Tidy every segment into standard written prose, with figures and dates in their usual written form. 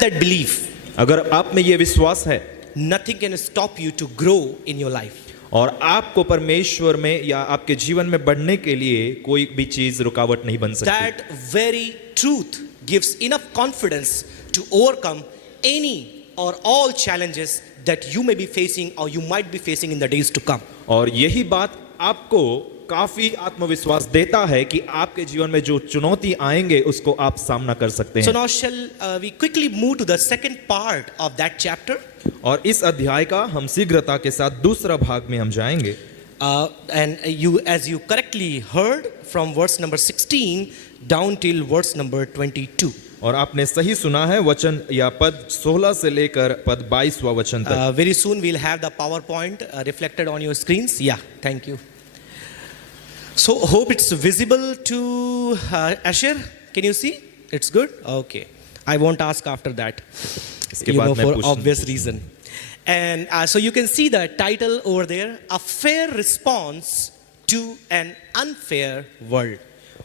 that belief, अगर आप में ये विश्वास है nothing can stop you to grow in your life. और आपको परमेश्वर में या आपके जीवन में बढ़ने के लिए कोई भी चीज रुकावट नहीं बन सकती। That very truth gives enough confidence to overcome any or all challenges that you may be facing or you might be facing in the days to come. और यही बात आपको काफी आत्मविश्वास देता है कि आपके जीवन में जो चुनौती आएंगे उसको आप सामना कर सकते So हैं। now shall we quickly move to the second part of that chapter. और इस अध्याय का हम शीघ्रता के साथ दूसरा भाग में हम जाएंगे। And as you correctly heard from verse number 16 down till verse number 22. और आपने सही सुना है वचन या पद 16 से लेकर पद 22वां वचन तक। Very soon we'll have the PowerPoint reflected on your screens. Yeah, thank you. So hope it's visible to Asher. Can you see? It's good? Okay. I won't ask after that. इसके बाद मैं For पूछ obvious reason. And so you can see the title over there, A Fair Response to an Unfair World.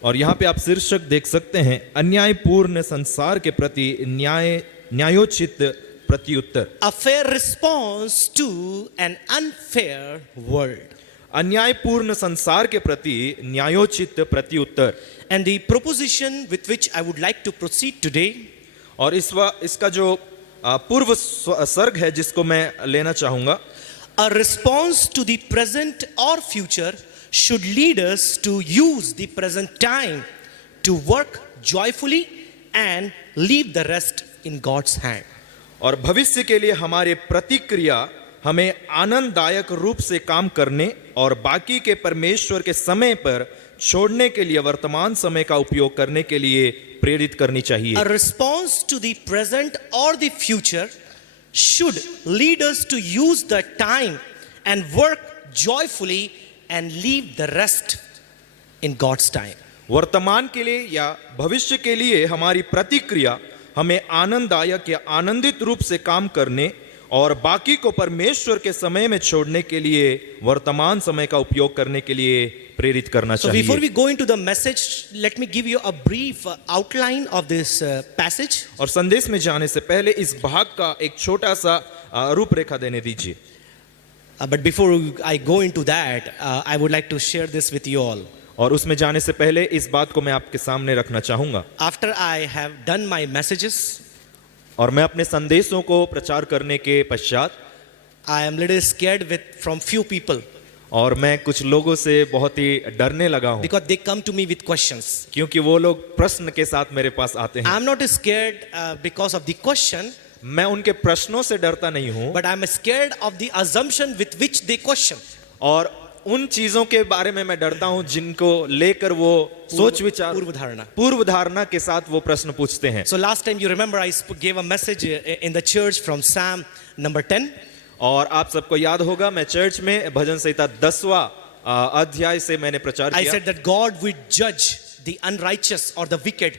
और यहाँ पे आप शीर्षक देख सकते हैं, अन्यायपूर्ण संसार के प्रति न्यायोचित प्रत्युत्तर। A fair response to an unfair world. अन्यायपूर्ण संसार के प्रति न्यायोचित प्रत्युत्तर। And the proposition with which I would like to proceed today, और इसका जो पूर्व सर्ग है जिसको मैं लेना चाहूंगा, a response to the present or future should lead us to use the present time to work joyfully and leave the rest in God's hand. और भविष्य के लिए हमारे प्रतिक्रिया हमें आनंददायक रूप से काम करने और बाकी के परमेश्वर के समय पर छोड़ने के लिए वर्तमान समय का उपयोग करने के लिए प्रेरित करनी चाहिए। A response to the present or the future should lead us to use the time and work joyfully and leave the rest in God's time. वर्तमान के लिए या भविष्य के लिए हमारी प्रतिक्रिया हमें आनंददायक या आनंदित रूप से काम करने और बाकी को परमेश्वर के समय में छोड़ने के लिए वर्तमान समय का उपयोग करने के लिए प्रेरित करना So चाहिए। before we go into the message, let me give you a brief outline of this passage. और संदेश में जाने से पहले इस भाग का एक छोटा सा रूपरेखा देने दीजिए। But before I go into that, I would like to share this with you all. और उसमें जाने से पहले इस बात को मैं आपके सामने रखना चाहूंगा। After I have done my messages, और मैं अपने संदेशों को प्रचार करने के पश्चात I am little scared from few people और मैं कुछ लोगों से बहुत ही डरने लगा हूं, because they come to me with questions. क्योंकि वो लोग प्रश्न के साथ मेरे पास आते हैं। I am not scared because of the question, मैं उनके प्रश्नों से डरता नहीं हूं, but I am scared of the assumption with which they question. और उन चीजों के बारे में मैं डरता हूं जिनको लेकर वो सोच विचार पूर्व धारणा के साथ वो प्रश्न पूछते हैं। So last time you remember I gave a message in the church from Psalm number 10. और आप सबको याद होगा मैं चर्च में भजन संहिता 10वां अध्याय से मैंने प्रचार I किया। said that God would judge the unrighteous or the wicked.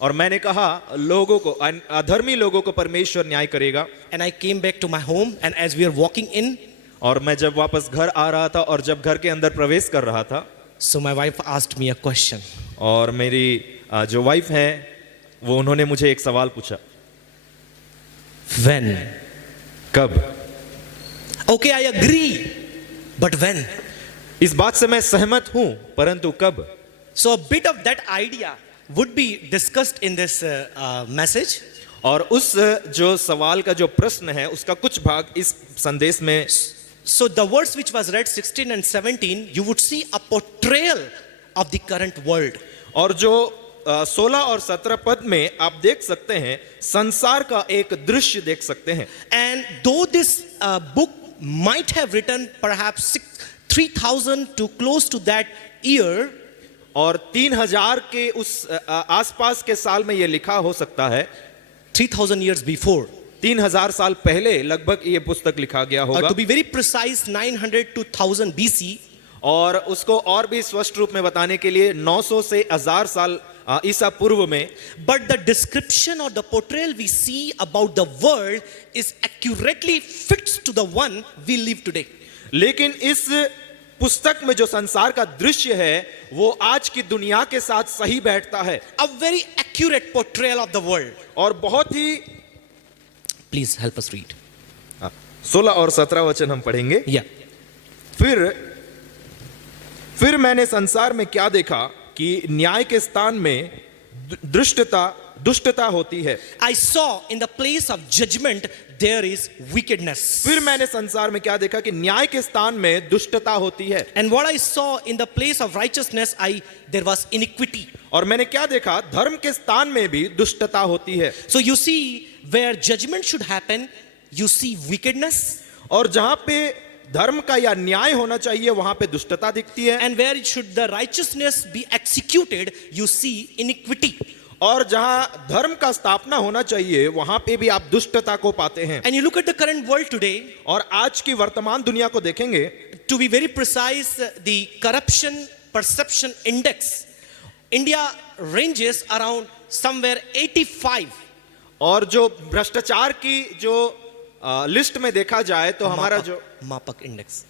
और मैंने कहा लोगों को अधर्मी लोगों को परमेश्वर न्याय करेगा। And I came back to my home and as we are walking in, और मैं जब वापस घर आ रहा था और जब घर के अंदर प्रवेश कर रहा था, so my wife asked me a question. और मेरी जो वाइफ है वो उन्होंने मुझे एक सवाल पूछा, When? कब? Okay, I agree, but when? इस बात से मैं सहमत हूं, परंतु कब? So a bit of that idea would be discussed in this message. और उस जो सवाल का जो प्रश्न है उसका कुछ भाग इस संदेश में। So the verse which was read 16 and 17, you would see a portrayal of the current world. और जो 16 और 17 पद में आप देख सकते हैं संसार का एक दृश्य देख सकते हैं। And though this book might have written perhaps 3000 to close to that year, और 3000 के उस आसपास के साल में ये लिखा हो सकता है, 3000 years before. 3000 साल पहले लगभग ये पुस्तक लिखा गया होगा। To be very precise, 900 to 1000 BC. और उसको और भी स्पष्ट रूप में बताने के लिए 900 से 1000 साल ईसा पूर्व में। But the description or the portrayal we see about the world is accurately fits to the one we live today. लेकिन इस पुस्तक में जो संसार का दृश्य है वो आज की दुनिया के साथ सही बैठता है। A very accurate portrayal of the world. और बहुत ही Please help us read. 16 और 17 वचन हम पढ़ेंगे। Yeah. फिर मैंने संसार में क्या देखा कि न्याय के स्थान में दुष्टता होती है। I saw in the place of judgment there is wickedness. फिर मैंने संसार में क्या देखा कि न्याय के स्थान में दुष्टता होती है। And what I saw in the place of righteousness, there was iniquity. और मैंने क्या देखा, धर्म के स्थान में भी दुष्टता होती है। So you see, where judgment should happen, you see wickedness. और जहां पे धर्म का या न्याय होना चाहिए वहां पे दुष्टता दिखती है। And where should the righteousness be executed, you see iniquity. और जहां धर्म का स्थापना होना चाहिए वहां पे भी आप दुष्टता को पाते हैं। And you look at the current world today, और आज की वर्तमान दुनिया को देखेंगे, to be very precise, the corruption perception index, India ranges around somewhere 85. और जो भ्रष्टाचार की जो लिस्ट में देखा जाए तो हमारा जो मापक इंडेक्स,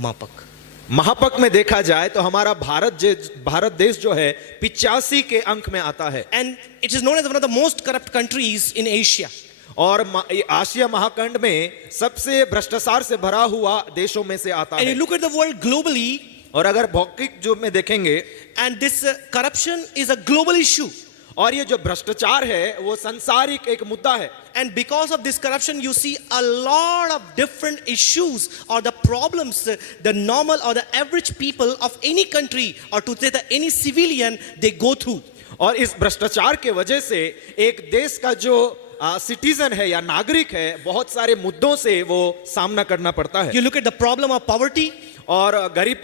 मापक महापक में देखा जाए तो हमारा भारत देश जो है 85 के अंक में आता है। and it is known as one of the most corrupt countries in Asia. और आसिया महाखंड में सबसे भ्रष्टाचार से भरा हुआ देशों में से आता And है। you look at the world globally, और अगर भौतिक जो में देखेंगे, and this corruption is a global issue. और ये जो भ्रष्टाचार है वो संसारिक एक मुद्दा है। And because of this corruption, you see a lot of different issues or the problems the normal or the average people of any country, or to say that any civilian, they go through. और इस भ्रष्टाचार के वजह से एक देश का जो सिटीजन है या नागरिक है, बहुत सारे मुद्दों से वो सामना करना पड़ता है। You look at the problem of poverty. और गरीब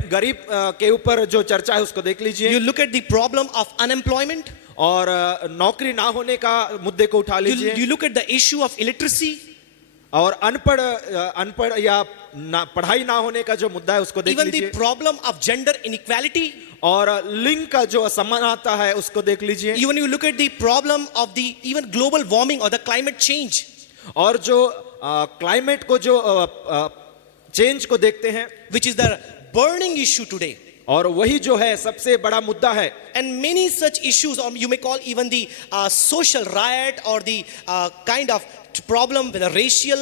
के ऊपर जो चर्चा है उसको देख लीजिए। You look at the problem of unemployment. और नौकरी ना होने का मुद्दे को उठा लीजिए। You look at the issue of illiteracy. और अनपढ़ या पढ़ाई ना होने का जो मुद्दा है उसको देख Even लीजिए। the problem of gender inequality. और लिंग का जो असमानता है उसको देख लीजिए। Even you look at the problem of the even global warming or the climate change. और जो क्लाइमेट को जो चेंज को देखते हैं, which is the burning issue today. और वही जो है सबसे बड़ा मुद्दा है। And many such issues, or you may call even the social riot, or the kind of problem with the racial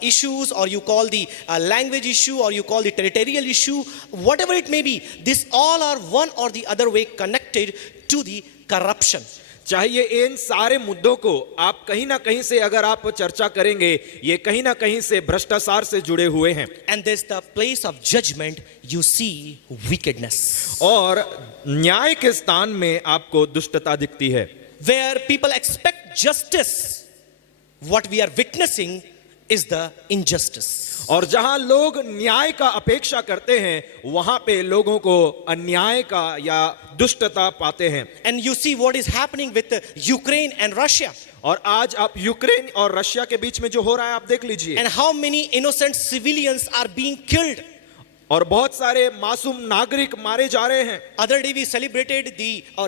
issues, or you call the language issue, or you call the territorial issue, whatever it may be, this all are one or the other way connected to the corruption. चाहिए इन सारे मुद्दों को आप कहीं ना कहीं से अगर आप चर्चा करेंगे, ये कहीं ना कहीं से भ्रष्टाचार से जुड़े हुए हैं। And there's the place of judgment, you see wickedness. और न्याय के स्थान में आपको दुष्टता दिखती है। Where people expect justice, what we are witnessing is the injustice. और जहां लोग न्याय का अपेक्षा करते हैं, वहां पे लोगों को अन्याय का या दुष्टता पाते हैं। And you see what is happening with Ukraine and Russia. और आज आप यूक्रेन और रशिया के बीच में जो हो रहा है आप देख लीजिए। And how many innocent civilians are being killed. और बहुत सारे मासूम नागरिक मारे जा रहे हैं। Other day we celebrated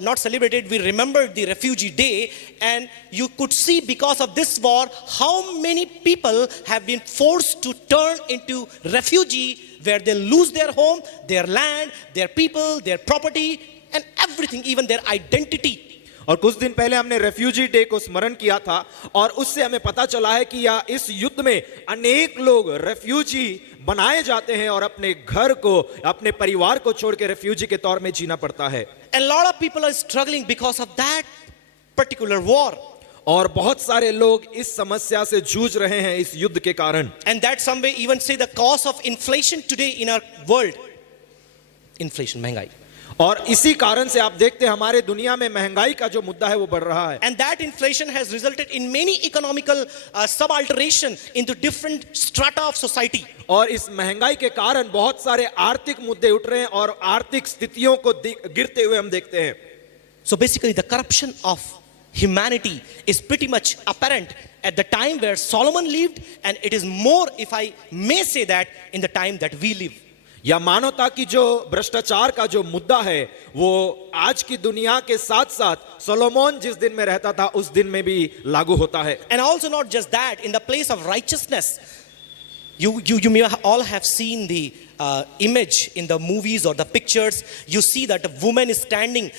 not celebrated, we remembered the refugee day, and you could see because of this war how many people have been forced to turn into refugee, where they lose their home, their land, their people, their property, and everything, even their identity. और कुछ दिन पहले हमने refugee day को स्मरण किया था, और उससे हमें पता चला है कि इस युद्ध में अनेक लोग रेफ्यूजी बनाए जाते हैं और अपने घर को, अपने परिवार को छोड़ के रेफ्यूजी के तौर में जीना पड़ता है। And a lot of people are struggling because of that particular war. और बहुत सारे लोग इस समस्या से जूझ रहे हैं इस युद्ध के कारण। And that some way even say the cause of inflation today in our world. Inflation, महंगाई. और इसी कारण से आप देखते हैं हमारे दुनिया में महंगाई का जो मुद्दा है वो बढ़ रहा है। And that inflation has resulted in many economical subalteration into different strata of society. और इस महंगाई के कारण बहुत सारे आर्थिक मुद्दे उठ रहे हैं और आर्थिक स्थितियों को गिरते हुए हम देखते हैं। So basically the corruption of humanity is pretty much apparent at the time where Solomon lived, and it is more, if I may say that, in the time that we live. या मानवता की जो भ्रष्टाचार का जो मुद्दा है वो आज की दुनिया के साथ साथ सोलोमन जिस दिन में रहता था उस दिन में भी लागू होता है। And also not just that, in the place of righteousness, you may all have seen the image in the movies or the pictures. You see that a woman is standing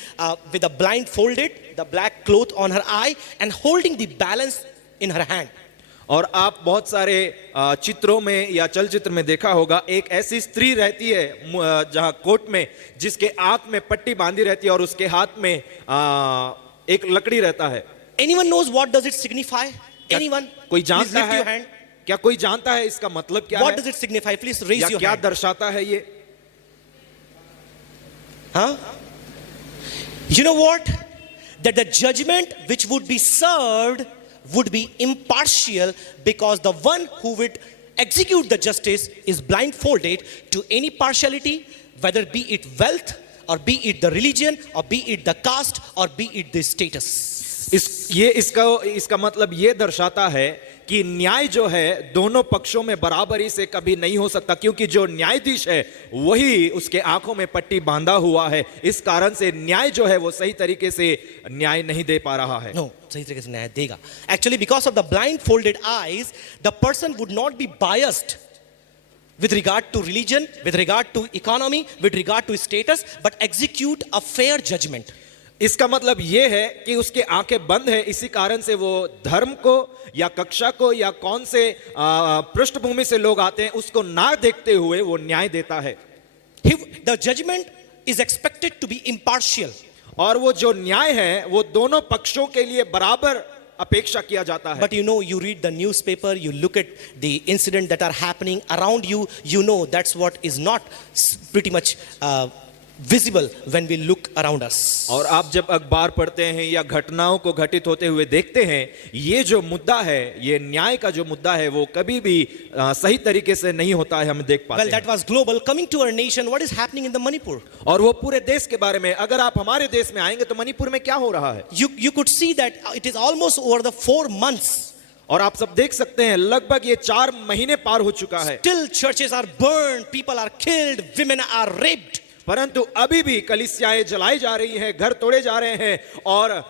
with a blindfolded, the black cloth on her eye, and holding the balance in her hand. और आप बहुत सारे चित्रों में या चलचित्र में देखा होगा, एक ऐसी स्त्री रहती है जहां कोर्ट में, जिसके आंख में पट्टी बांधी रहती है और उसके हाथ में एक लकड़ी रहता है। Anyone knows what does it signify? Anyone? कोई Please जानता lift है? your hand. क्या कोई जानता है इसका मतलब क्या What है does it signify? Please raise या your क्या hand. दर्शाता है ये? Huh? You know what? That the judgment which would be served would be impartial, because the one who would execute the justice is blindfolded to any partiality, whether be it wealth or be it the religion or be it the caste or be it the status. इसका मतलब ये दर्शाता है कि न्याय जो है दोनों पक्षों में बराबरी से कभी नहीं हो सकता, क्योंकि जो न्यायाधीश है वही उसके आंखों में पट्टी बांधा हुआ है। इस कारण से न्याय जो है वो सही तरीके से न्याय नहीं दे पा रहा है। No, सही तरीके से न्याय देगा। Actually, because of the blindfolded eyes, the person would not be biased with regard to religion, with regard to economy, with regard to status, but execute a fair judgment. इसका मतलब ये है कि उसके आंखें बंद है, इसी कारण से वो धर्म को या कक्षा को या कौन से पृष्ठभूमि से लोग आते हैं उसको ना देखते हुए वो न्याय देता है। The judgment is expected to be impartial. और वो जो न्याय है वो दोनों पक्षों के लिए बराबर अपेक्षा किया जाता है। But you know, you read the newspaper, you look at the incident that are happening around you, you know that's what is not pretty much visible when we look around us. और आप जब अखबार पढ़ते हैं या घटनाओं को घटित होते हुए देखते हैं, ये जो मुद्दा है, ये न्याय का जो मुद्दा है, वो कभी भी सही तरीके से नहीं होता है, हम देख पाते Well, that was global. Coming to our nation, what is happening in the Manipur? हैं। और वो पूरे देश के बारे में, अगर आप हमारे देश में आएंगे तो मणिपुर में क्या हो रहा है? You could see that it is almost over the 4 months. और आप सब देख सकते हैं लगभग ये 4 महीने पार हो चुका है। Still churches are burned, people are killed, women are raped. परंतु अभी भी कलीसियाएं जलाई जा रही हैं, घर तोड़े जा रहे हैं और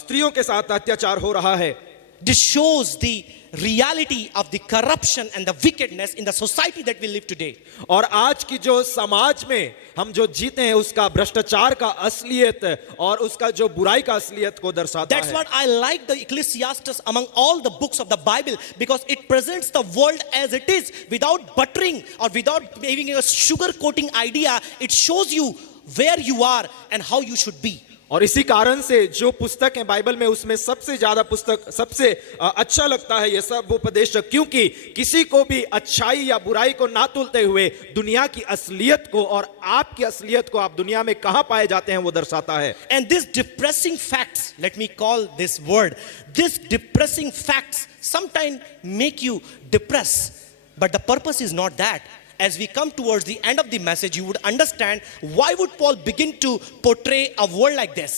स्त्रियों के साथ अत्याचार हो रहा है। This shows the reality of the corruption and the wickedness in the society that we live today. और आज की जो समाज में हम जो जीते हैं उसका भ्रष्टाचार का असलियत और उसका जो बुराई का असलियत को दर्शाता That's है। what I like the Ecclesiastes among all the books of the Bible, because it presents the world as it is without buttering or without having a sugar coating idea. It shows you where you are and how you should be. और इसी कारण से जो पुस्तक है Bible में, उसमें सबसे ज्यादा पुस्तक सबसे अच्छा लगता है ये सब उपदेशक, क्योंकि किसी को भी अच्छाई या बुराई को ना तुलते हुए दुनिया की असलियत को और आपकी असलियत को, आप दुनिया में कहां पाए जाते हैं, वो दर्शाता है। And this depressing facts, let me call this word, this depressing facts sometimes make you depressed, but the purpose is not that. As we come towards the end of the message, you would understand why would Paul begin to portray a world like this.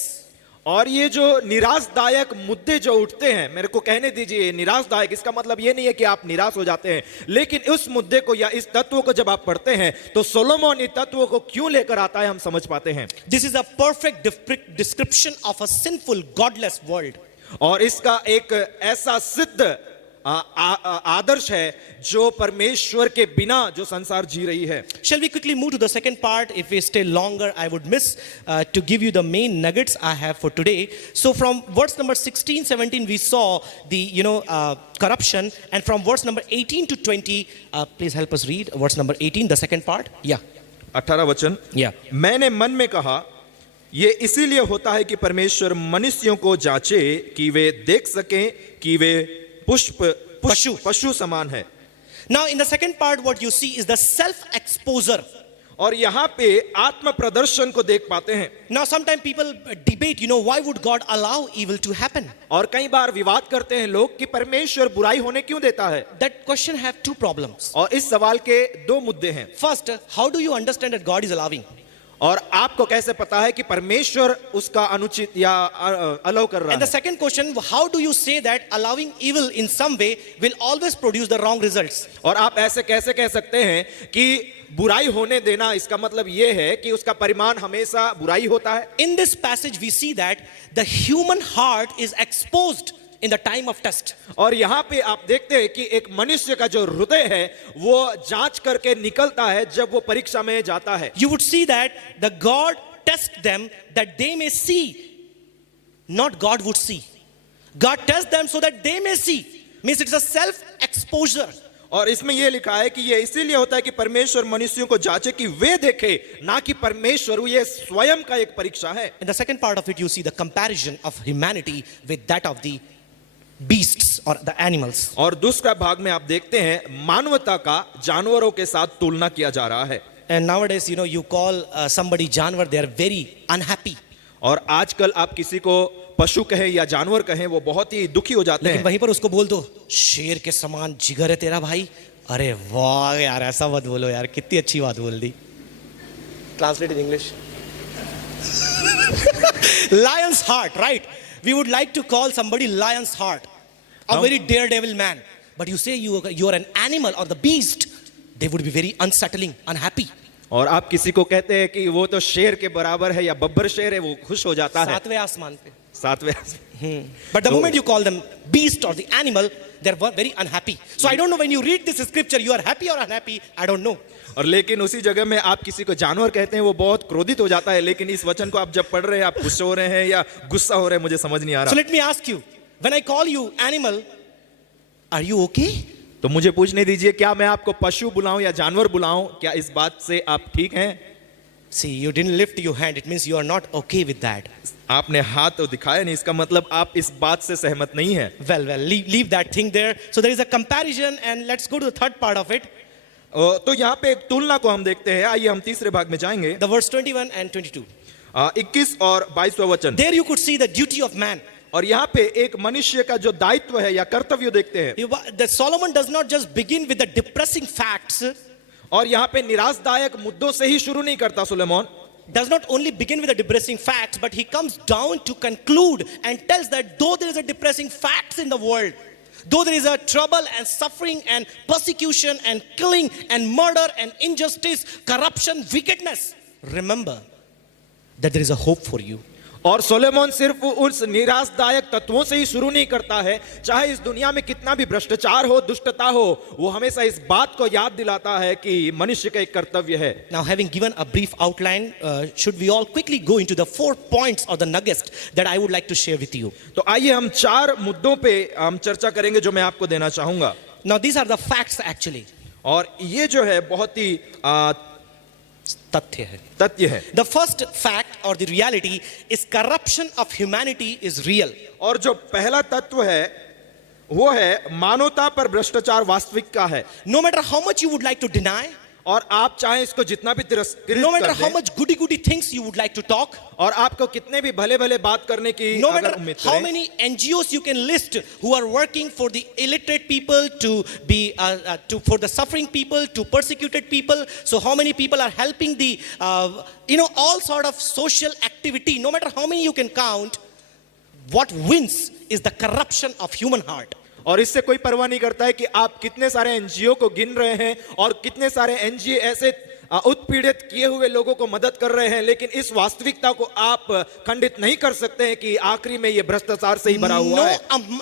और ये जो निराशदायक मुद्दे जो उठते हैं, मेरे को कहने दीजिए निराशदायक, इसका मतलब ये नहीं है कि आप निराश हो जाते हैं, लेकिन उस मुद्दे को या इस तत्व को जब आप पढ़ते हैं तो सोलोमन इस तत्व को क्यों लेकर आता है, हम समझ पाते हैं। This is a perfect description of a sinful, godless world. और इसका एक ऐसा सिद्ध आदर्श है जो परमेश्वर के बिना जो संसार जी रही है। Shall we quickly move to the second part? If we stay longer, I would miss to give you the main nuggets I have for today. So from verse number 16, 17, we saw the corruption, and from verse number 18 to 20, please help us read verse number 18, the second part. Yeah. 18 वचन। Yeah. मैंने मन में कहा, ये इसीलिए होता है कि परमेश्वर मनुष्यों को जांचे कि वे देख सकें कि वे पशु समान है। Now in the second part, what you see is the self-exposure. और यहाँ पे आत्म प्रदर्शन को देख पाते हैं। Now sometimes people debate, why would God allow evil to happen? और कई बार विवाद करते हैं लोग कि परमेश्वर बुराई होने क्यों देता है। That question have 2 problems. और इस सवाल के 2 मुद्दे हैं। First, how do you understand that God is allowing? और आपको कैसे पता है कि परमेश्वर उसका अनुचित या अलाउ कर रहा And the है। second question, how do you say that allowing evil in some way will always produce the wrong results? और आप ऐसे कैसे कह सकते हैं कि बुराई होने देना, इसका मतलब यह है कि उसका परिणाम हमेशा बुराई होता है। In this passage we see that the human heart is exposed in the time of test. और यहाँ पे आप देखते हैं कि एक मनुष्य का जो हृदय है वो जांच करके निकलता है जब वो परीक्षा में जाता है। You would see that the God tests them that they may see, not God would see. God tests them so that they may see. Means it's a self-exposure. और इसमें यह लिखा है कि यह इसीलिए होता है कि परमेश्वर मनुष्यों को जांचे कि वे देखे, ना कि परमेश्वर। ये स्वयं का एक परीक्षा है। In the second part of it, you see the comparison of humanity with that of the beasts or the animals. और दूसरा भाग में आप देखते हैं मानवता का जानवरों के साथ तुलना किया जा रहा है। And nowadays, you call somebody जानवर, they are very unhappy. और आजकल आप किसी को पशु कहें या जानवर कहें, वो बहुत ही दुखी हो जाते लेकिन हैं। वहीं पर उसको बोल दो शेर के समान जिगर है तेरा भाई, अरे वाह यार, ऐसा मत बोलो यार, कितनी अच्छी बात बोल दी। Translate in English. Lion's heart, right? We would like to call somebody lion's heart, a No. very daredevil man. But you say you are an animal or the beast, they would be very unsettling, unhappy. और आप किसी को कहते हैं कि वो तो शेर के बराबर है या बब्बर शेर है, वो खुश हो जाता है। सातवें आसमान पे। सातवें But the moment you call them beast or the animal, they're very unhappy. So I don't know, when you read this scripture, you are happy or unhappy, I don't know. और लेकिन उसी जगह में आप किसी को जानवर कहते हैं, वो बहुत क्रोधित हो जाता है। लेकिन इस वचन को आप जब पढ़ रहे हैं, आप खुश हो रहे हैं या गुस्सा हो रहे हैं, मुझे समझ नहीं आ So रहा। let me ask you, when I call you animal, are you okay? तो मुझे पूछने दीजिए, क्या मैं आपको पशु बुलाऊं या जानवर बुलाऊं, क्या इस बात से आप ठीक हैं? See, you didn't lift your hand, it means you are not okay with that. आपने हाथ तो दिखाया नहीं, इसका मतलब आप इस बात से सहमत नहीं है। Well, leave that thing there. So there is a comparison, and let's go to the third part of it. तो यहाँ पे एक तुलना को हम देखते हैं। आइए हम तीसरे भाग में जाएंगे। The verse 21 and 22. 21 और 22वां वचन। There you could see the duty of man. और यहाँ पे एक मनुष्य का जो दायित्व है या कर्तव्य देखते हैं। The Solomon does not just begin with the depressing facts, और यहाँ पे निराशदायक मुद्दों से ही शुरू नहीं करता Suleman. does not only begin with the depressing facts, but he comes down to conclude and tells that though there is a depressing facts in the world, though there is a trouble and suffering and persecution and killing and murder and injustice, corruption, wickedness, remember that there is a hope for you. और सोलेमोन सिर्फ उस निराशदायक तत्वों से ही शुरू नहीं करता है। चाहे इस दुनिया में कितना भी भ्रष्टाचार हो, दुष्टता हो, वो हमेशा इस बात को याद दिलाता है कि मनुष्य का एक कर्तव्य है। Now, having given a brief outline, should we all quickly go into the 4 points or the nuggets that I would like to share with you? तो आइए हम 4 मुद्दों पे हम चर्चा करेंगे जो मैं आपको देना चाहूंगा। Now, these are the facts actually. और ये जो है बहुत ही तथ्य है। तथ्य है। The first fact or the reality is corruption of humanity is real. और जो पहला तत्व है वो है मानवता पर भ्रष्टाचार वास्तविक का है। No matter how much you would like to deny, और आप चाहे इसको जितना भी तिरस्कृत no matter कर how दें, much goody things you would like to talk, और आपको कितने भी भले भले बात करने की no अगर matter उम्मीद how करें, many NGOs you can list who are working for the illiterate people, to be for the suffering people, to persecuted people, so how many people are helping the all sort of social activity, no matter how many you can count, what wins is the corruption of human heart. और इससे कोई परवाह नहीं करता है कि आप कितने सारे एनजीओ को गिन रहे हैं और कितने सारे एनजीओ ऐसे उत्पीड़ित किए हुए लोगों को मदद कर रहे हैं, लेकिन इस वास्तविकता को आप खंडित नहीं कर सकते हैं कि आखिरी में ये भ्रष्टाचार से ही भरा हुआ है।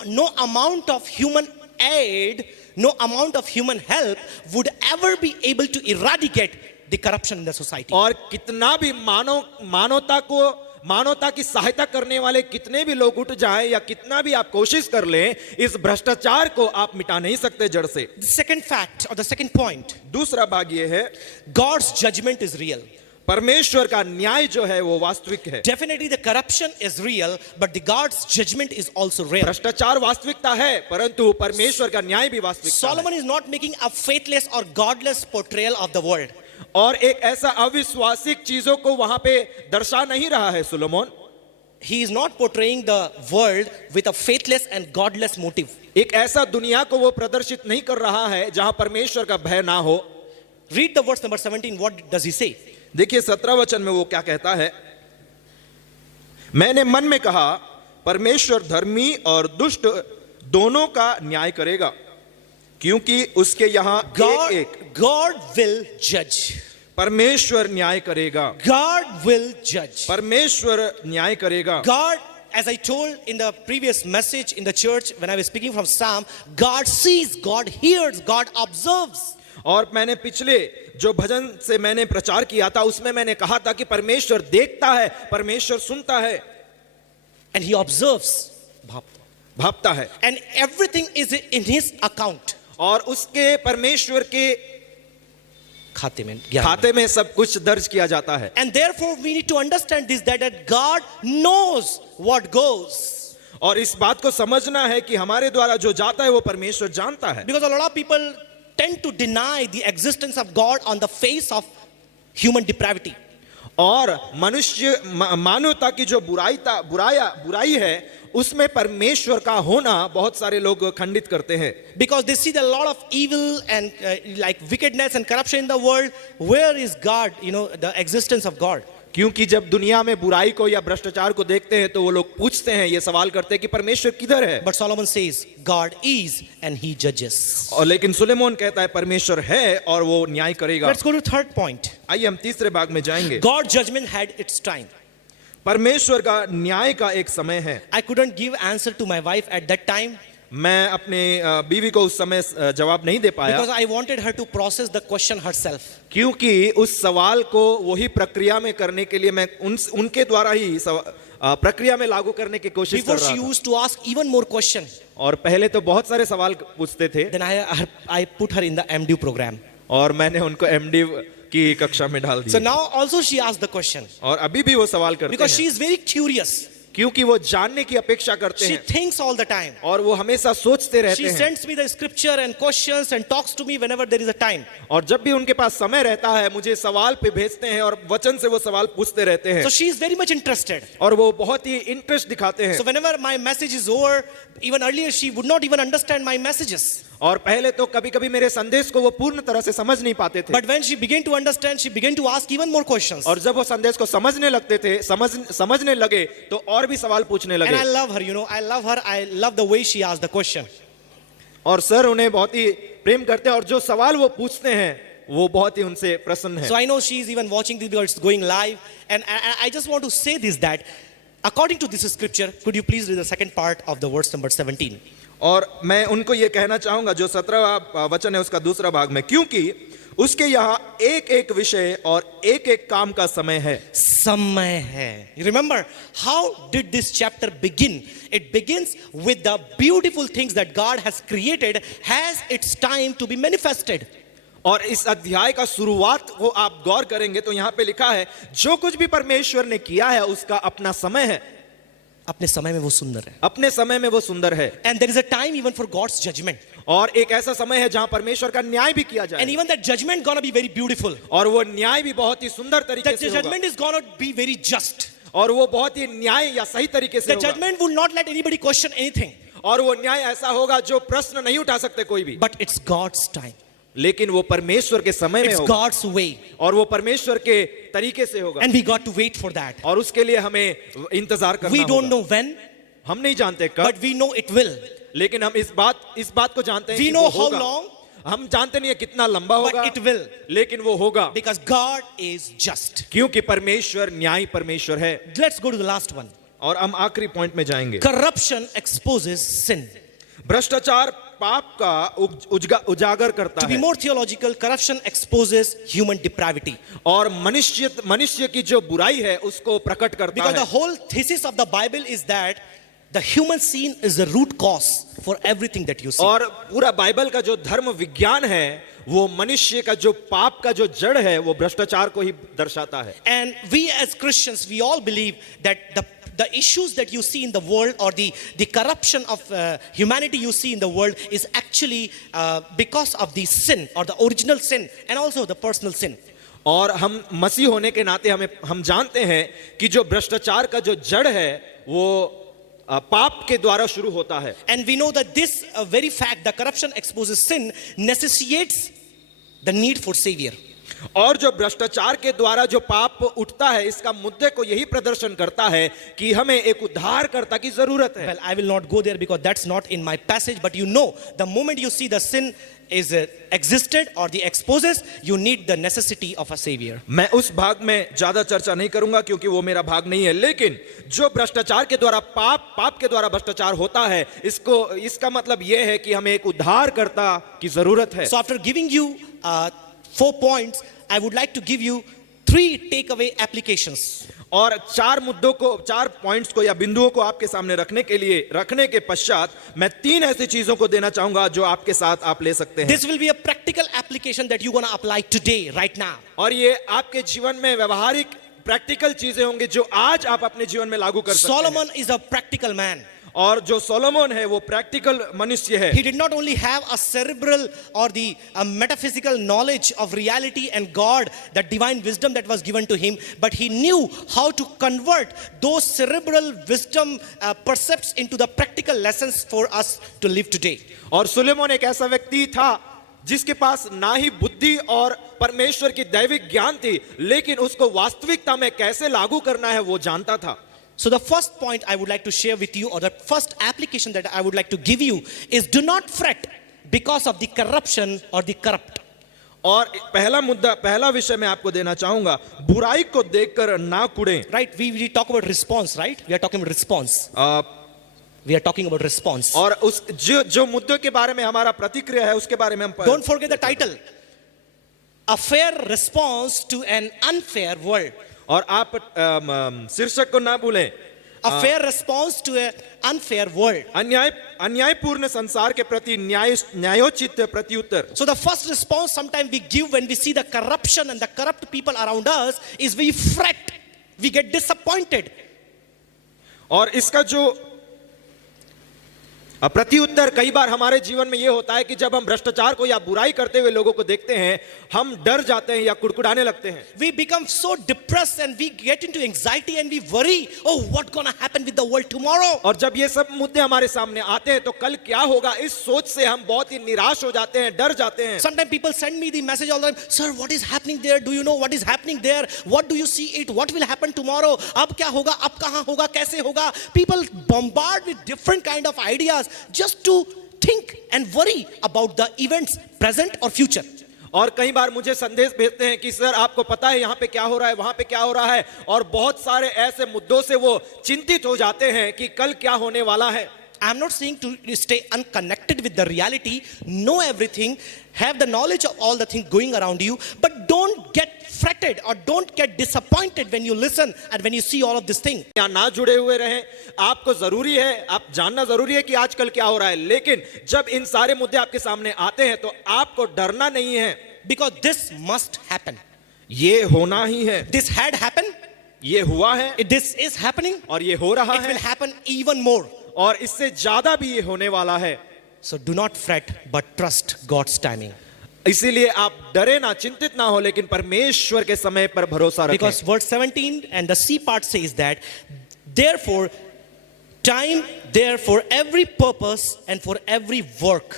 No amount of human aid, no amount of human help would ever be able to eradicate the corruption in the society. और कितना भी मानवता की सहायता करने वाले कितने भी लोग उठ जाएं या कितना भी आप कोशिश कर लें, इस भ्रष्टाचार को आप मिटा नहीं सकते जड़ से। The second fact or the second point, दूसरा भाग ये है, God's judgment is real. परमेश्वर का न्याय जो है वो वास्तविक है। Definitely the corruption is real, but the God's judgment is also real. भ्रष्टाचार वास्तविकता है, परंतु परमेश्वर का न्याय भी वास्तविक है। Solomon is not making a faithless or godless portrayal of the world. और एक ऐसा अविश्वासिक चीजों को वहां पे दर्शा नहीं रहा है सुलोमोन। He is not portraying the world with a faithless and godless motive. एक ऐसा दुनिया को वो प्रदर्शित नहीं कर रहा है जहां परमेश्वर का भय ना हो। Read the verse number 17. What does he say? देखिए 17 वचन में वो क्या कहता है, मैंने मन में कहा परमेश्वर धर्मी और दुष्ट दोनों का न्याय करेगा, क्योंकि उसके यहाँ God will judge. परमेश्वर न्याय करेगा। God will judge. परमेश्वर न्याय करेगा। God, as I told in the previous message in the church when I was speaking from Psalm, God sees, God hears, God observes. और मैंने पिछले जो भजन से मैंने प्रचार किया था उसमें मैंने कहा था कि परमेश्वर देखता है, परमेश्वर सुनता है। And he observes. भापता है and everything is in his account. और उसके परमेश्वर के खाते में, ज्ञान में. खाते में सब कुछ दर्ज किया जाता है। And therefore we need to understand this, that God knows what goes. और इस बात को समझना है कि हमारे द्वारा जो जाता है वो परमेश्वर जानता है। Because a lot of people tend to deny the existence of God on the face of human depravity. और मनुष्य मानवता की जो बुराई है उसमें परमेश्वर का होना बहुत सारे लोग खंडित करते हैं। Because they see a lot of evil and like wickedness and corruption in the world. Where is God? You know, the existence of God. क्योंकि जब दुनिया में बुराई को या भ्रष्टाचार को देखते हैं तो वो लोग पूछते हैं, ये सवाल करते हैं कि परमेश्वर किधर है। But Solomon says God is and he judges. और लेकिन सुलेमान कहता है परमेश्वर है और वो न्याय करेगा। Let's go to third point. आइए हम तीसरे भाग में जाएंगे। God's judgment had its time. परमेश्वर का न्याय का एक समय है। I couldn't give answer to my wife at that time मैं अपने बीवी को उस समय जवाब नहीं दे पाया because I wanted her to process the question herself. क्योंकि उस सवाल को वही प्रक्रिया में करने के लिए मैं उनके द्वारा ही प्रक्रिया में लागू करने की कोशिश कर Before रहा she था। used to ask even more question. और पहले तो बहुत सारे सवाल पूछते थे Then I put her in the MDU program. और मैंने उनको एमडी की कक्षा में डाल So दिया। now also she asked the question और अभी भी वो सवाल करते because she हैं is very curious. क्योंकि वो जानने की अपेक्षा करते She हैं thinks all the time. और वो हमेशा सोचते रहते She हैं। sends me the scripture and questions and talks to me whenever there is a time. और जब भी उनके पास समय रहता है मुझे सवाल पे भेजते हैं और वचन से वो सवाल पूछते रहते हैं So she is very much interested. और वो बहुत ही इंटरेस्ट दिखाते हैं। So whenever my message is over, even earlier she would not even understand my messages. और पहले तो कभी-कभी मेरे संदेश को वो पूर्ण तरह से समझ नहीं पाते थे। But when she began to understand, she began to ask even more questions. और जब वो संदेश को समझने लगते थे, समझने लगे तो और भी सवाल पूछने And I लगे। love her, you know, I love her. I love the way she asked the question. और सर उन्हें बहुत ही प्रेम करते हैं और जो सवाल वो पूछते हैं वो बहुत ही उनसे प्रसन्न So है। I know she is even watching this because it's going live. And I just want to say this, that according to this scripture, could you please read the second part of the verse number 17? और मैं उनको ये कहना चाहूंगा जो 17वां वचन है उसका दूसरा भाग में, क्योंकि उसके यहाँ एक एक विषय और एक एक काम का समय है। समय है. You remember how did this chapter begin? It begins with the beautiful things that God has created has its time to be manifested. और इस अध्याय का शुरुआत को आप गौर करेंगे तो यहाँ पे लिखा है जो कुछ भी परमेश्वर ने किया है उसका अपना समय है। अपने समय में वो सुंदर है. अपने समय में वो सुंदर है। And there is a time even for God's judgment. और एक ऐसा समय है जहां परमेश्वर का न्याय भी किया जाए। And even that judgment gonna be very beautiful. और वो न्याय भी बहुत ही सुंदर तरीके That से होगा। judgment is gonna be very just. और वो बहुत ही न्याय या सही तरीके से The होगा। judgment will not let anybody question anything. और वो न्याय ऐसा होगा जो प्रश्न नहीं उठा सकते कोई भी। But it's God's time. लेकिन वो परमेश्वर के समय में It's होगा। God's way. और वो परमेश्वर के तरीके से होगा। And we got to wait for that. और उसके लिए हमें इंतजार करना We don't होगा। know when, हम नहीं जानते कब, but we know it will. लेकिन हम इस बात को जानते हैं We कि know वो how होगा। long, हम जानते नहीं है कितना लंबा होगा, but it will. लेकिन वो होगा Because God is just. क्योंकि परमेश्वर न्यायी परमेश्वर है। Let's go to the last one. और हम आखिरी पॉइंट में जाएंगे। Corruption exposes sin. भ्रष्टाचार पाप का उजागर करता To be है more theological, corruption exposes human depravity. और मनुष्य की जो बुराई है उसको प्रकट करता Because the है। whole thesis of the Bible is that the human sin is the root cause for everything that you see. और पूरा बाइबल का जो धर्म विज्ञान है वो मनुष्य का जो पाप का जो जड़ है वो भ्रष्टाचार को ही दर्शाता है। And we as Christians, we all believe that the issues that you see in the world or the corruption of humanity you see in the world is actually because of the sin or the original sin and also the personal sin. और हम मसीह होने के नाते हम जानते हैं कि जो भ्रष्टाचार का जो जड़ है वो पाप के द्वारा शुरू होता है। And we know that this very fact, the corruption exposes sin, necessitates the need for savior. और जो भ्रष्टाचार के द्वारा जो पाप उठता है इसका मुद्दे को यही प्रदर्शन करता है कि हमें एक उद्धारकर्ता की जरूरत है। Well, I will not go there because that's not in my passage, but you know, the moment you see the sin is existed or the exposes, you need the necessity of a savior. मैं उस भाग में ज्यादा चर्चा नहीं करूंगा क्योंकि वो मेरा भाग नहीं है, लेकिन जो भ्रष्टाचार के द्वारा पाप के द्वारा भ्रष्टाचार होता है इसका मतलब यह है कि हमें एक उद्धारकर्ता की जरूरत है। So after giving you 4 points, I would like to give you 3 takeaway applications. और चार मुद्दों को, चार पॉइंट्स को या बिंदुओं को आपके सामने रखने के पश्चात मैं तीन ऐसी चीजों को देना चाहूंगा जो आपके साथ आप ले सकते हैं। This will be a practical application that you're going to apply today, right now. और ये आपके जीवन में व्यवहारिक प्रैक्टिकल चीजें होंगी जो आज आप अपने जीवन में लागू कर सकते हैं। Solomon is a practical man. और जो सोलोमन है वो प्रैक्टिकल मनुष्य है। He did not only have a cerebral or the metaphysical knowledge of reality and God, that divine wisdom that was given to him, but he knew how to convert those cerebral wisdom percepts into the practical lessons for us to live today. और सुलेमान एक ऐसा व्यक्ति था जिसके पास ना ही बुद्धि और परमेश्वर की दैविक ज्ञान थी, लेकिन उसको वास्तविकता में कैसे लागू करना है वो जानता था। So the first point I would like to share with you, or the first application that I would like to give you, is do not fret because of the corruption or the corrupt. और पहला मुद्दा, पहला विषय मैं आपको देना चाहूंगा, बुराई को देखकर ना कुड़ें। Right, we talk about response, right? We are talking about response. We are talking about response. और उस जो मुद्दे के बारे में हमारा प्रतिक्रिया है उसके बारे में हम Don't forget the title. A fair response to an unfair world. और आप शीर्षक को ना भूलें, A fair response to an unfair world. अन्यायपूर्ण संसार के प्रति न्यायोचित प्रत्युत्तर। So the first response sometimes we give when we see the corruption and the corrupt people around us is we fret, we get disappointed. और इसका जो प्रत्युत्तर कई बार हमारे जीवन में यह होता है कि जब हम भ्रष्टाचार को या बुराई करते हुए लोगों को देखते हैं, हम डर जाते हैं या कुड़कुड़ाने लगते हैं। We become so depressed and we get into anxiety and we worry, oh, what's gonna happen with the world tomorrow? और जब ये सब मुद्दे हमारे सामने आते हैं तो कल क्या होगा, इस सोच से हम बहुत ही निराश हो जाते हैं, डर जाते हैं। Sometimes people send me the message all the time, sir, what is happening there? Do you know what is happening there? What do you see it? What will happen tomorrow? अब क्या होगा? अब कहाँ होगा? कैसे होगा? People bombard with different kind of ideas just to think and worry about the events present or future. और कई बार मुझे संदेश भेजते हैं कि सर आपको पता है यहाँ पे क्या हो रहा है, वहां पे क्या हो रहा है, और बहुत सारे ऐसे मुद्दों से वो चिंतित हो जाते हैं कि कल क्या होने वाला है। I'm not saying to stay unconnected with the reality, know everything, have the knowledge of all the things going around you, but don't get fretted or don't get disappointed when you listen and when you see all of this thing. या ना जुड़े हुए रहें, आपको जरूरी है, आप जानना जरूरी है कि आजकल क्या हो रहा है, लेकिन जब इन सारे मुद्दे आपके सामने आते हैं तो आपको डरना नहीं है, Because this must happen. ये होना ही है। This had happened, ये हुआ है, this is happening, और ये हो रहा it will है, happen even more. और इससे ज्यादा भी ये होने वाला है। So do not fret but trust God's timing. इसीलिए आप डरे ना, चिंतित ना हो, लेकिन परमेश्वर के समय पर भरोसा रखें। Because verse 17 and the C part says that, therefore, time there for every purpose and for every work.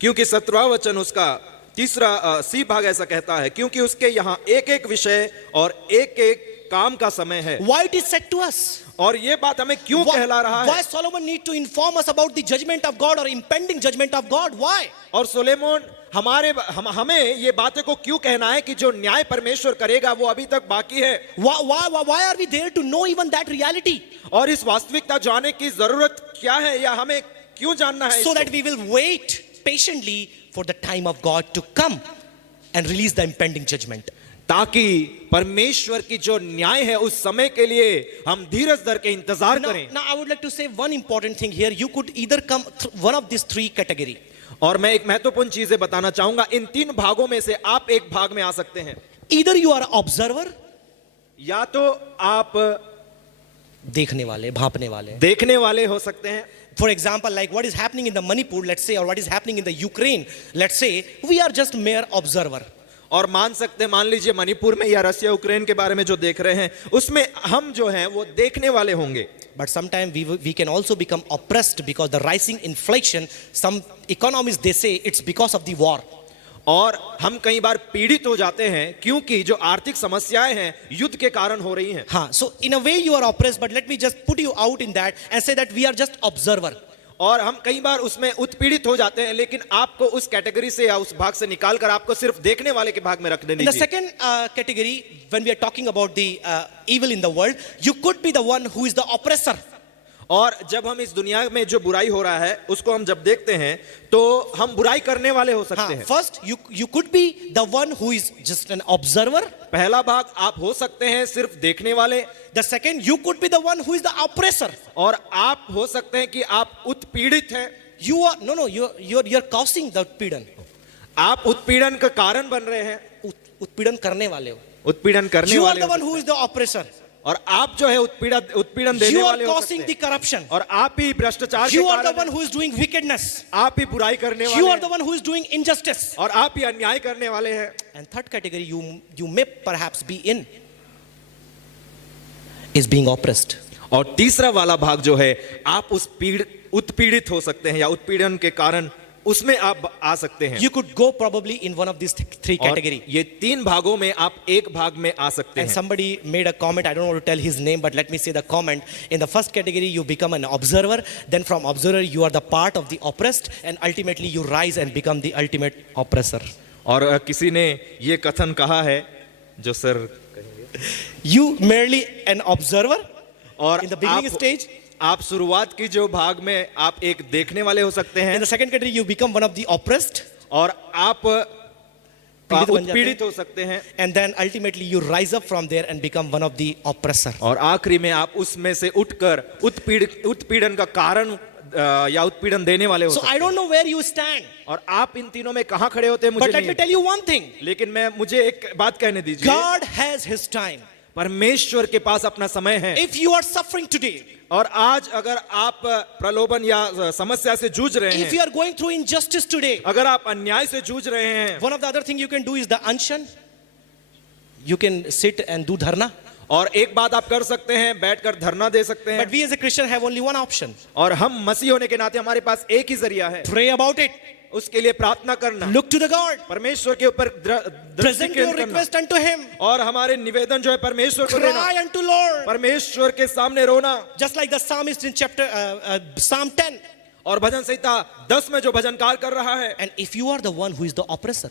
क्योंकि 17वां वचन उसका तीसरा सी भाग ऐसा कहता है, क्योंकि उसके यहाँ एक एक विषय और एक एक काम का समय है। Why it is said to us? और ये बात हमें क्यों कहला रहा है? Why Solomon need to inform us about the judgment of God or impending judgment of God? Why? और सोलोमन हमें ये बातें को क्यों कहना है कि जो न्याय परमेश्वर करेगा वो अभी तक बाकी है? Why are we there to know even that reality? और इस वास्तविकता जानने की जरूरत क्या है, या हमें क्यों जानना है? So that we will wait patiently for the time of God to come and release the impending judgment. ताकि परमेश्वर की जो न्याय है उस समय के लिए हम धीरज धर के इंतजार करें। Now I would like to say one important thing here. You could either come one of these three category. और मैं एक महत्वपूर्ण चीजें बताना चाहूंगा, इन तीन भागों में से आप एक भाग में आ सकते हैं। Either you are an observer, या तो आप देखने वाले, भांपने वाले, देखने वाले हो सकते हैं। For example, like what is happening in the Manipur, let's say, or what is happening in the Ukraine, let's say, we are just mere observer. और मान लीजिए मणिपुर में या रशिया यूक्रेन के बारे में जो देख रहे हैं उसमें हम जो हैं वो देखने वाले होंगे। But sometimes we can also become oppressed because the rising inflation, some economists they say it's because of the war. और हम कई बार पीड़ित हो जाते हैं क्योंकि जो आर्थिक समस्याएं हैं युद्ध के कारण हो रही हैं। हाँ, so in a way you are oppressed, but let me just put you out in that and say that we are just observer. और हम कई बार उसमें उत्पीड़ित हो जाते हैं, लेकिन आपको उस कैटेगरी से या उस भाग से निकाल कर आपको सिर्फ देखने वाले के भाग में रख देना In the चाहिए। second category, when we are talking about the evil in the world, you could be the one who is the oppressor. और जब हम इस दुनिया में जो बुराई हो रहा है उसको हम जब देखते हैं तो हम बुराई करने वाले हो सकते हैं। First, you could be the one who is just an observer. पहला भाग आप हो सकते हैं सिर्फ देखने वाले, The second, you could be the one who is the oppressor. और आप हो सकते हैं कि आप उत्पीड़ित हैं। You are you're causing the उत्पीड़न. आप उत्पीड़न का कारण बन रहे हैं, उत्पीड़न करने वाले हो. उत्पीड़न करने You are वाले the हो one सकते who is the oppressor. हैं। और आप जो है उत्पीड़न देने You are वाले हो causing सकते the हैं। corruption. और आप ही भ्रष्टाचार के You are the कारण one हैं। who is doing wickedness. आप ही बुराई करने You वाले are the हैं one who is doing injustice. और आप ही अन्याय करने वाले हैं। And third category you may perhaps be in is being oppressed. और तीसरा वाला भाग जो है आप उत्पीड़ित हो सकते हैं या उत्पीड़न के कारण उसमें आप आ सकते हैं। You could go probably in one of these three और category. ये तीन भागों में आप एक भाग में आ सकते And हैं। somebody made a comment, I don't want to tell his name, but let me say the comment. In the first category, you become an observer. Then from observer, you are the part of the oppressed. And ultimately, you rise and become the ultimate oppressor. और किसी ने ये कथन कहा है जो sir You merely an observer और in the beginning stage. आप शुरुआत की जो भाग में आप एक देखने वाले हो सकते In हैं the second category, you become one of the oppressed. और आप पीड़ित बन जाते हैं। उत्पीड़ित हो सकते हैं And then ultimately, you rise up from there and become one of the oppressor. और आखिरी में आप उसमें से उठकर उत्पीड़न का कारण या उत्पीड़न देने वाले हो So सकते I don't know where you stand. हैं। और आप इन तीनों में कहाँ खड़े होते हैं मुझे But let me नहीं, tell you one thing. लेकिन मुझे एक बात कहने दीजिए। God has his time. परमेश्वर के पास अपना समय है। If you are suffering today, और आज अगर आप प्रलोभन या समस्या से जूझ रहे if हैं, you are going through injustice today, अगर आप अन्याय से जूझ रहे हैं, one of the other thing you can do is the unshan. You can sit and do dharna. और एक बात आप कर सकते हैं, बैठकर धरना दे सकते But हैं। we as a Christian have only one option. और हम मसीह होने के नाते हमारे पास एक ही जरिया है, Pray about it. उसके लिए प्रार्थना करना, Look to the God. परमेश्वर के ऊपर दृष्टि Present your केंद्रित करना, request unto him. और हमारे निवेदन जो है परमेश्वर को देना, Cry unto Lord. परमेश्वर के सामने रोना। Just like the psalmist in chapter Psalm 10. और भजन संहिता 10 में जो भजनकार कर रहा है। And if you are the one who is the oppressor,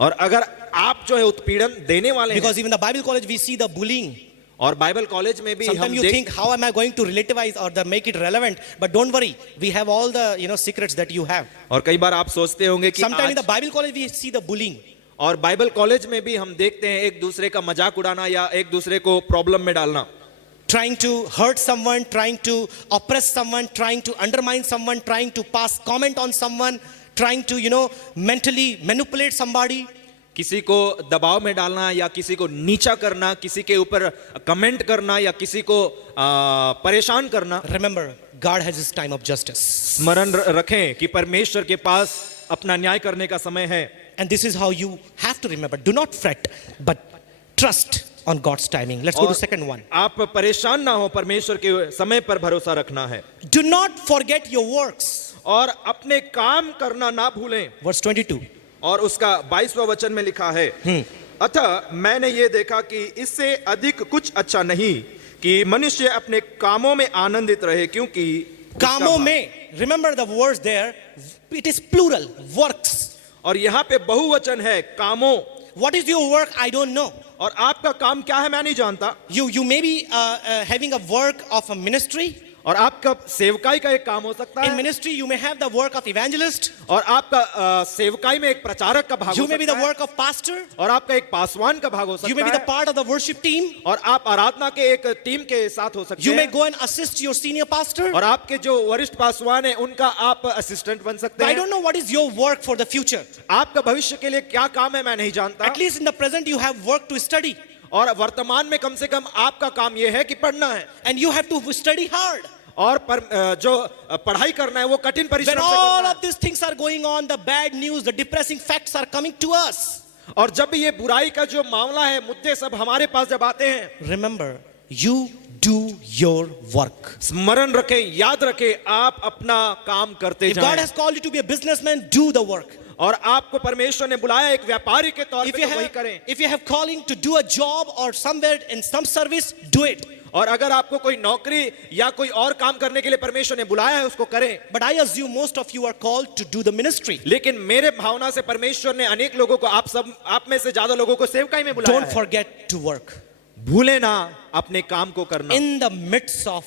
और अगर आप जो है उत्पीड़न देने वाले हैं, because even the Bible college we see the bullying. और बाइबल कॉलेज में भी Sometimes हम you think, how am I going to relativize or make it relevant? But don't worry, we have all the secrets that you have. और कई बार आप सोचते होंगे कि Sometimes in the आज, Bible college we see the bullying. और Bible college में भी हम देखते हैं एक दूसरे का मजाक उड़ाना या एक दूसरे को प्रॉब्लम में डालना, Trying to hurt someone, trying to oppress someone, trying to undermine someone, trying to pass comment on someone, trying to mentally manipulate somebody. किसी को दबाव में डालना या किसी को नीचा करना, किसी के ऊपर कमेंट करना या किसी को परेशान करना। Remember, God has his time of justice. स्मरण रखें कि परमेश्वर के पास अपना न्याय करने का समय है। And this is how you have to remember. Do not fret, but trust on God's timing. Let's go to second one. आप परेशान ना हो, परमेश्वर के समय पर भरोसा रखना है Do not forget your works. और अपने काम करना ना भूलें। Verse 22. और उसका 22वां वचन में लिखा है, अतः मैंने ये देखा कि इससे अधिक कुछ अच्छा नहीं कि मनुष्य अपने कामों में आनंदित रहे, क्योंकि कामों में, remember the words there, it is plural, works. और यहाँ पे बहुवचन है, कामों। What is your work? I don't know. और आपका काम क्या है मैं नहीं जानता। You may be having a work of a ministry. और आपका सेवकाई का एक काम हो सकता In है, ministry, you may have the work of evangelist. और आपका सेवकाई में एक प्रचारक का भाग हो You may be the सकता है, work of pastor. और आपका एक पासवान का भाग हो You may be सकता the है, part of the worship team. और आप आराधना के एक टीम के साथ हो सकते You may हैं, go and assist your senior pastor. और आपके जो वरिष्ठ पासवान है उनका आप असिस्टेंट बन सकते I हैं। don't know what is your work for the future. आपका भविष्य के लिए क्या काम है मैं नहीं जानता। At least in the present, you have work to study. और वर्तमान में कम से कम आपका काम यह है कि पढ़ना है, And you have to study hard. और जो पढ़ाई करना है वो कठिन When परिश्रम से all करना of these things are going on, the bad news, the depressing facts are coming to us. है। और जब भी ये बुराई का जो मामला है, मुद्दे सब हमारे पास जब आते हैं, Remember, you do your work. स्मरण रखें, याद रखें, आप अपना काम करते If God जाएं। has called you to be a businessman, do the work. और आपको परमेश्वर ने बुलाया एक व्यापारी के तौर पे, तो वही करें। If you have calling to do a job or somewhere in some service, do it. और अगर आपको कोई नौकरी या कोई और काम करने के लिए परमेश्वर ने बुलाया है, उसको करें। But I assume most of you are called to do the ministry. लेकिन मेरे भावना से परमेश्वर ने अनेक लोगों को, आप में से ज्यादा लोगों को सेवकाई में बुलाया Don't है। forget to work. भूले ना अपने काम को करना। In the midst of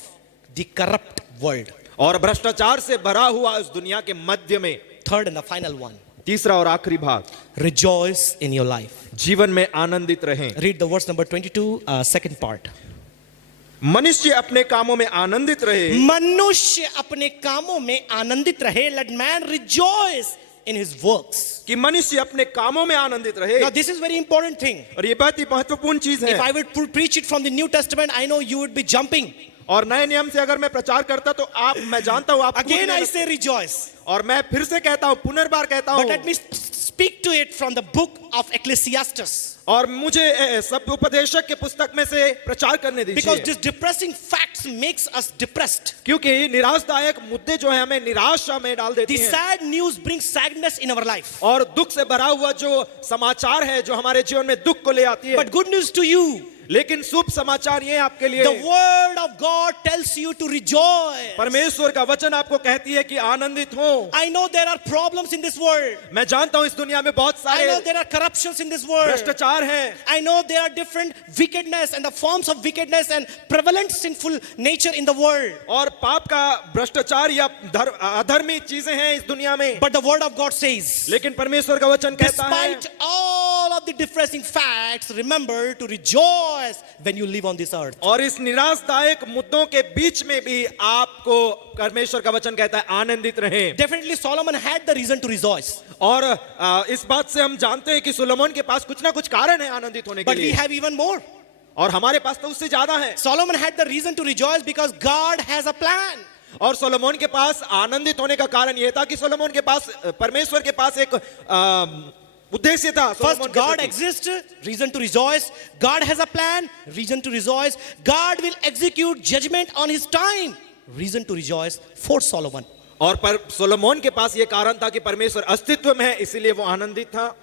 the corrupt world. और भ्रष्टाचार से भरा हुआ इस दुनिया के मध्य में Third and the final one, तीसरा और आखिरी भाग, rejoice in your life. जीवन में आनंदित रहें। Read the verse number 22, second part. मनुष्य अपने कामों में आनंदित रहे, मनुष्य अपने कामों में आनंदित रहे. Let man rejoice in his works. कि मनुष्य अपने कामों में आनंदित रहे। Now this is very important thing. और ये बहुत ही महत्वपूर्ण चीज If है। I would preach it from the New Testament, I know you would be jumping. और नए नियम से अगर मैं प्रचार करता तो मैं जानता हूँ आप Again कूदने I लगते। say rejoice. और मैं फिर से कहता हूँ, पुनर्बार कहता But हूँ, let me speak to it from the book of Ecclesiastes. और मुझे सब उपदेशक के पुस्तक में से प्रचार करने Because दीजिए, this depressing facts makes us depressed. क्योंकि निराशदायक मुद्दे जो है हमें निराशा में डाल देती The हैं। sad news brings sadness in our life. और दुख से भरा हुआ जो समाचार है जो हमारे जीवन में दुख को ले आती है। But good news to you, लेकिन शुभ समाचार ये आपके लिए, the word of God tells you to rejoice. परमेश्वर का वचन आपको कहती है कि आनंदित हो। I know there are problems in this world. मैं जानता हूँ इस दुनिया में बहुत I know सारे there are corruptions in this world. भ्रष्टाचार हैं, I know there are different wickedness and the forms of wickedness and prevalent sinful nature in the world. और पाप का भ्रष्टाचार या अधर्मी चीजें हैं इस दुनिया में। But the word of God says, लेकिन परमेश्वर का वचन कहता है, despite all of the depressing facts, remember to rejoice when you live on this earth. और इस निराशदायक मुद्दों के बीच में भी आपको परमेश्वर का वचन कहता है आनंदित रहें। Definitely Solomon had the reason to rejoice. और इस बात से हम जानते हैं कि सुलेमान के पास कुछ ना कुछ कारण है आनंदित होने के But we लिए, have even more. और हमारे पास तो उससे ज्यादा है। Solomon had the reason to rejoice because God has a plan. और सोलोमन के पास आनंदित होने का कारण यह था कि सोलोमन के पास, परमेश्वर के पास एक उद्देश्य था। सोलोमन First, के God प्रति। exists, reason to rejoice. God has a plan, reason to rejoice. God will execute judgment on his time, reason to rejoice for Solomon. और पर सोलोमन के पास यह कारण था कि परमेश्वर अस्तित्व में है, इसीलिए वो आनंदित था।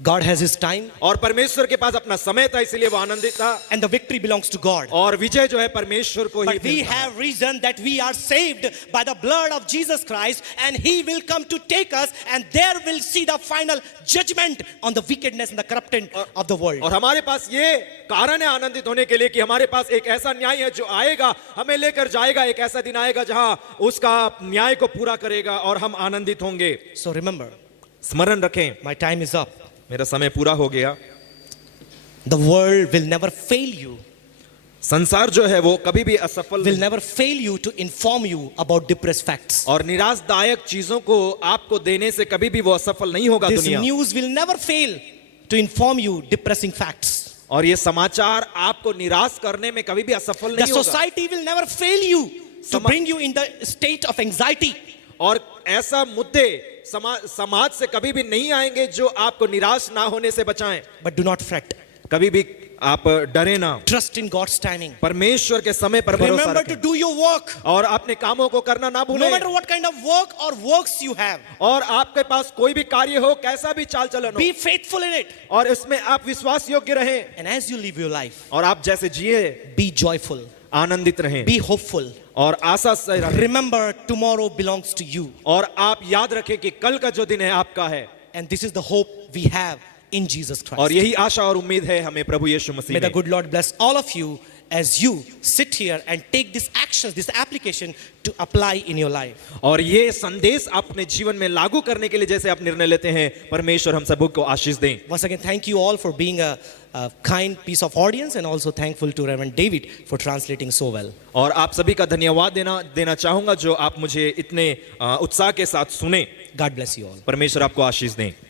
God has his time, और परमेश्वर के पास अपना समय था, इसीलिए वो आनंदित था। and the victory belongs to God. और विजय जो है परमेश्वर को ही But we मिलता है। have reason that we are saved by the blood of Jesus Christ, and he will come to take us, and there will see the final judgment on the wickedness and the corruption of the world. और हमारे पास ये कारण है आनंदित होने के लिए कि हमारे पास एक ऐसा न्याय है जो आएगा, हमें लेकर जाएगा। एक ऐसा दिन आएगा जहां उसका न्याय को पूरा करेगा और हम आनंदित होंगे। So remember, स्मरण रखें, my time is up. मेरा समय पूरा हो गया। The world will never fail you, संसार जो है वो कभी भी असफल will नहीं। never fail you to inform you about depressed facts. और निराशदायक चीजों को आपको देने से कभी भी वो असफल नहीं होगा This दुनिया। news will never fail to inform you depressing facts. और ये समाचार आपको निराश करने में कभी भी असफल The नहीं होगा। society will never fail you to bring you in the state of anxiety. और ऐसा मुद्दे समाज से कभी भी नहीं आएंगे जो आपको निराश ना होने से बचाएं। But do not fret. कभी भी आप डरे ना, Trust in God's timing. परमेश्वर के समय पर भरोसा Remember to रखें do your work. और अपने कामों को करना ना No भूलें। matter what kind of work or works you have, और आपके पास कोई भी कार्य हो, कैसा भी चाल चलन हो, be faithful in it. और इसमें आप विश्वास योग्य रहें। And as you live your life, और आप जैसे जिए be joyful, आनंदित रहें be hopeful. और आशा से रहें। Remember, tomorrow belongs to you. और आप याद रखें कि कल का जो दिन है आपका है। And this is the hope we have in Jesus और Christ. यही आशा और उम्मीद है हमें प्रभु यीशु May मसीह the में। good Lord bless all of you as you sit here and take these actions, this application to apply in your life. और ये संदेश अपने जीवन में लागू करने के लिए जैसे आप निर्णय लेते हैं, परमेश्वर हम सबको को आशीष दें। Once again, thank you all for being a kind piece of audience, and also thankful to Reverend David for translating so well. और आप सभी का धन्यवाद देना चाहूंगा जो आप मुझे इतने उत्साह के साथ सुने। God bless you all. परमेश्वर आपको आशीष दें।